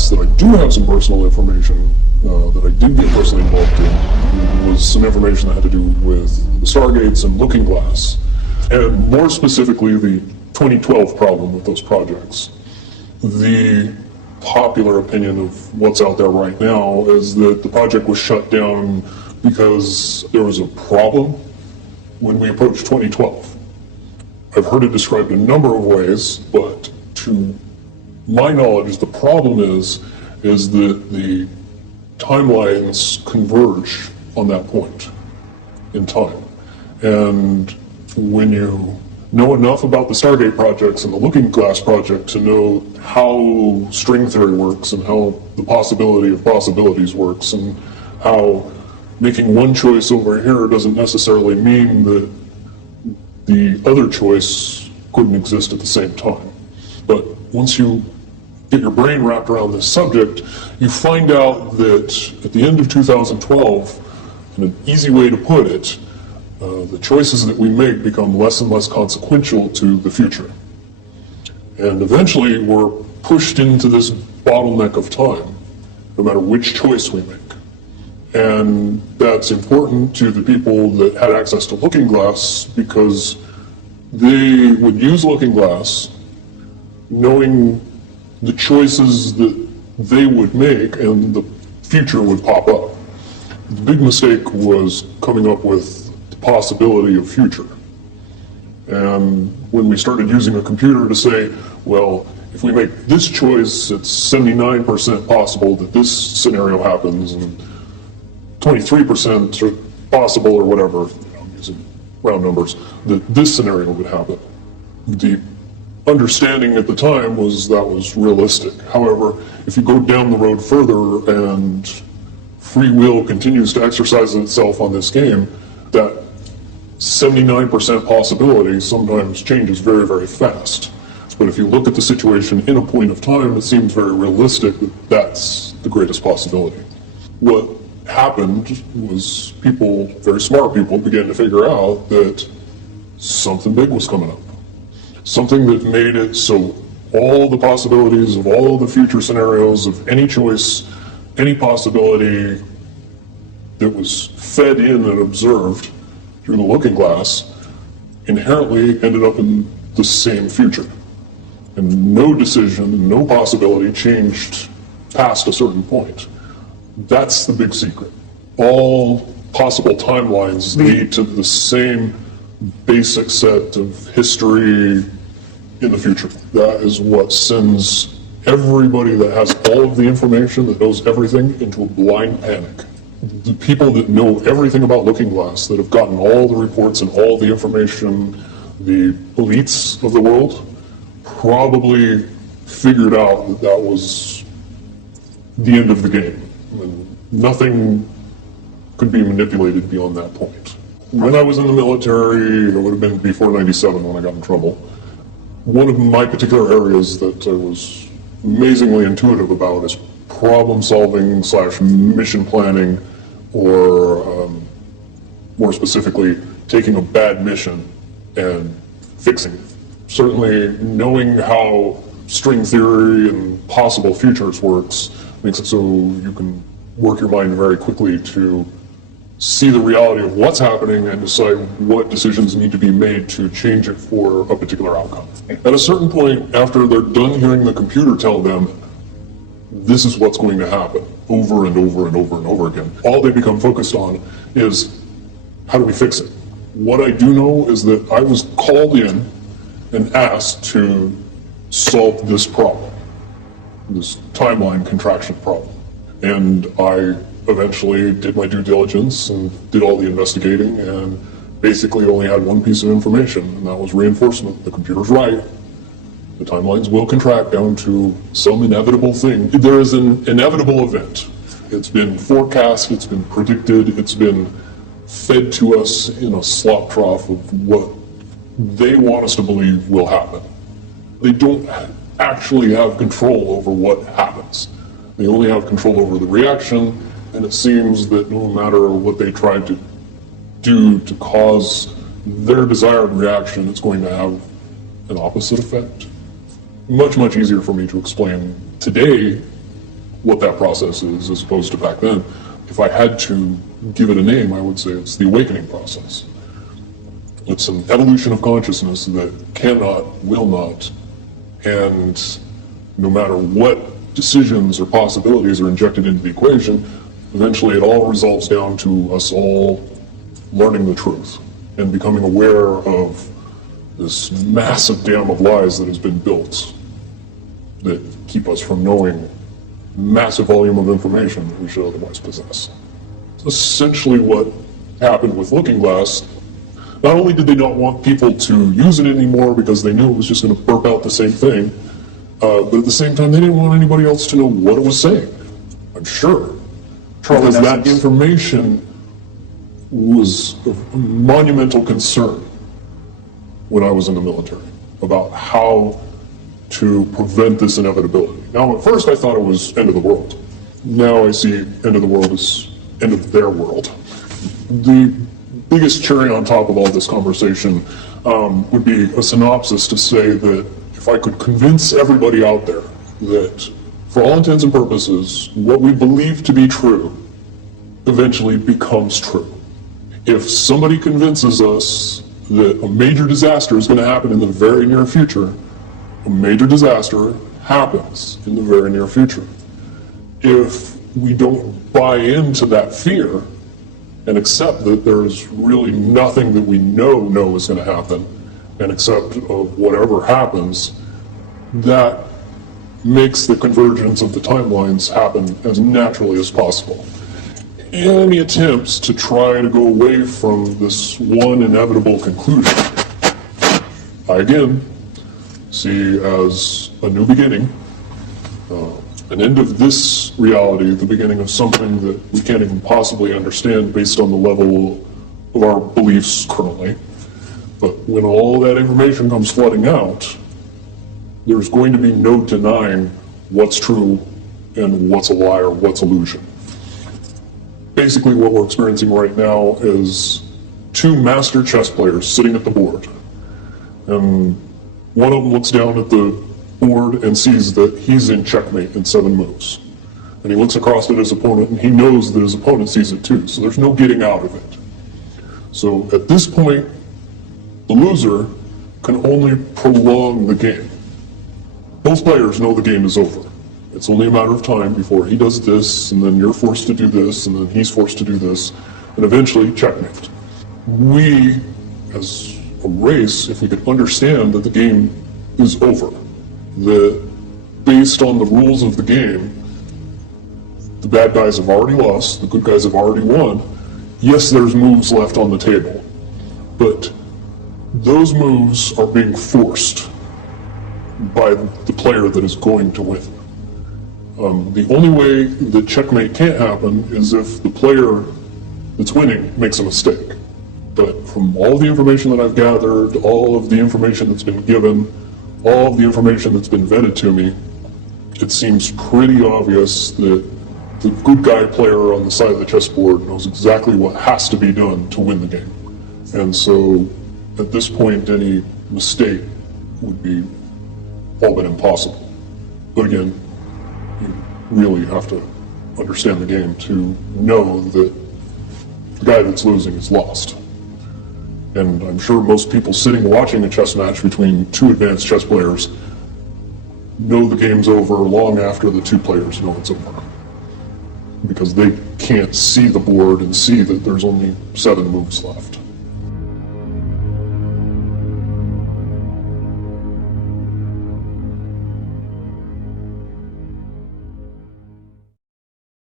past that I do have some personal information that I did get personally involved in was some information that had to do with the Stargates and Looking Glass, and more specifically the 2012 problem with those projects. The popular opinion of what's out there right now is that the project was shut down because there was a problem when we approached 2012. I've heard it described a number of ways, but to my knowledge, the problem is that the timelines converge on that point in time. And when you know enough about the Stargate projects and the Looking Glass project to know how string theory works and how the possibility of possibilities works and how making one choice over here doesn't necessarily mean that the other choice couldn't exist at the same time. But once you get your brain wrapped around this subject, you find out that at the end of 2012, in an easy way to put it, the choices that we make become less and less consequential to the future. And eventually we're pushed into this bottleneck of time, no matter which choice we make. And that's important to the people that had access to Looking Glass because they would use Looking Glass knowing the choices that they would make and the future would pop up. The big mistake was coming up with the possibility of future. And when we started using a computer to say, well, if we make this choice, it's 79% possible that this scenario happens and 23% possible or whatever, I'm using round numbers, that this scenario would happen. The understanding at the time was that was realistic. However, if you go down the road further and free will continues to exercise itself on this game, that 79% possibility sometimes changes very, very fast. But if you look at the situation in a point of time, it seems very realistic that that's the greatest possibility. What happened was people, very smart people, began to figure out that something big was coming up. Something that made it so all the possibilities of all the future scenarios of any choice, any possibility that was fed in and observed through the Looking Glass inherently ended up in the same future. And no decision, no possibility changed past a certain point. That's the big secret. All possible timelines lead to the same basic set of history in the future. That is what sends everybody that has all of the information, that knows everything, into a blind panic. The people that know everything about Looking Glass, that have gotten all the reports and all the information, the elites of the world, probably figured out that that was the end of the game. And nothing could be manipulated beyond that point. When I was in the military, it would have been before 97 when I got in trouble, one of my particular areas that I was amazingly intuitive about is problem solving / mission planning, or more specifically, taking a bad mission and fixing it. Certainly knowing how string theory and possible futures works makes it so you can work your mind very quickly to see the reality of what's happening and decide what decisions need to be made to change it for a particular outcome. At a certain point, after they're done hearing the computer tell them, this is what's going to happen over and over and over and over again, all they become focused on is, how do we fix it? What I do know is that I was called in and asked to solve this problem, this timeline contraction problem. And I eventually did my due diligence and did all the investigating and basically only had one piece of information, and that was reinforcement. The computer's right. The timelines will contract down to some inevitable thing. There is an inevitable event. It's been forecast, it's been predicted, it's been fed to us in a slop trough of what they want us to believe will happen. They don't actually have control over what happens. They only have control over the reaction, and it seems that no matter what they try to do to cause their desired reaction, it's going to have an opposite effect. Much, much easier for me to explain today what that process is as opposed to back then. If I had to give it a name, I would say it's the awakening process. It's an evolution of consciousness that cannot, will not, and no matter what decisions or possibilities are injected into the equation, eventually it all resolves down to us all learning the truth and becoming aware of this massive dam of lies that has been built that keep us from knowing massive volume of information that we should otherwise possess. Essentially what happened with Looking Glass, not only did they not want people to use it anymore because they knew it was just going to burp out the same thing, but at the same time they didn't want anybody else to know what it was saying, I'm sure. Because that information was of monumental concern when I was in the military about how to prevent this inevitability. Now, at first I thought it was end of the world. Now I see end of the world as end of their world. The biggest cherry on top of all this conversation would be a synopsis to say that if I could convince everybody out there that for all intents and purposes, what we believe to be true eventually becomes true. If somebody convinces us that a major disaster is going to happen in the very near future, a major disaster happens in the very near future. If we don't buy into that fear and accept that there's really nothing that we know is going to happen and accept of whatever happens, that makes the convergence of the timelines happen as naturally as possible. Any attempts to try to go away from this one inevitable conclusion, I again see as a new beginning, an end of this reality, the beginning of something that we can't even possibly understand based on the level of our beliefs currently. But when all that information comes flooding out, there's going to be no denying what's true and what's a lie or what's illusion. Basically what we're experiencing right now is two master chess players sitting at the board. And one of them looks down at the board and sees that he's in checkmate in 7 moves. And he looks across at his opponent and he knows that his opponent sees it too, so there's no getting out of it. So at this point, the loser can only prolong the game. Both players know the game is over. It's only a matter of time before he does this, and then you're forced to do this, and then he's forced to do this, and eventually checkmate. We, as a race, if we could understand that the game is over, that based on the rules of the game, the bad guys have already lost, the good guys have already won. Yes, there's moves left on the table, but those moves are being forced by the player that is going to win. The only way that checkmate can't happen is if the player that's winning makes a mistake. But from all the information that I've gathered, all of the information that's been given, all of the information that's been vetted to me, it seems pretty obvious that the good guy player on the side of the chessboard knows exactly what has to be done to win the game. And so at this point, any mistake would be all but impossible. But again, you really have to understand the game to know that the guy that's losing is lost. And I'm sure most people sitting watching a chess match between two advanced chess players know the game's over long after the two players know it's over. Because they can't see the board and see that there's only 7 moves left.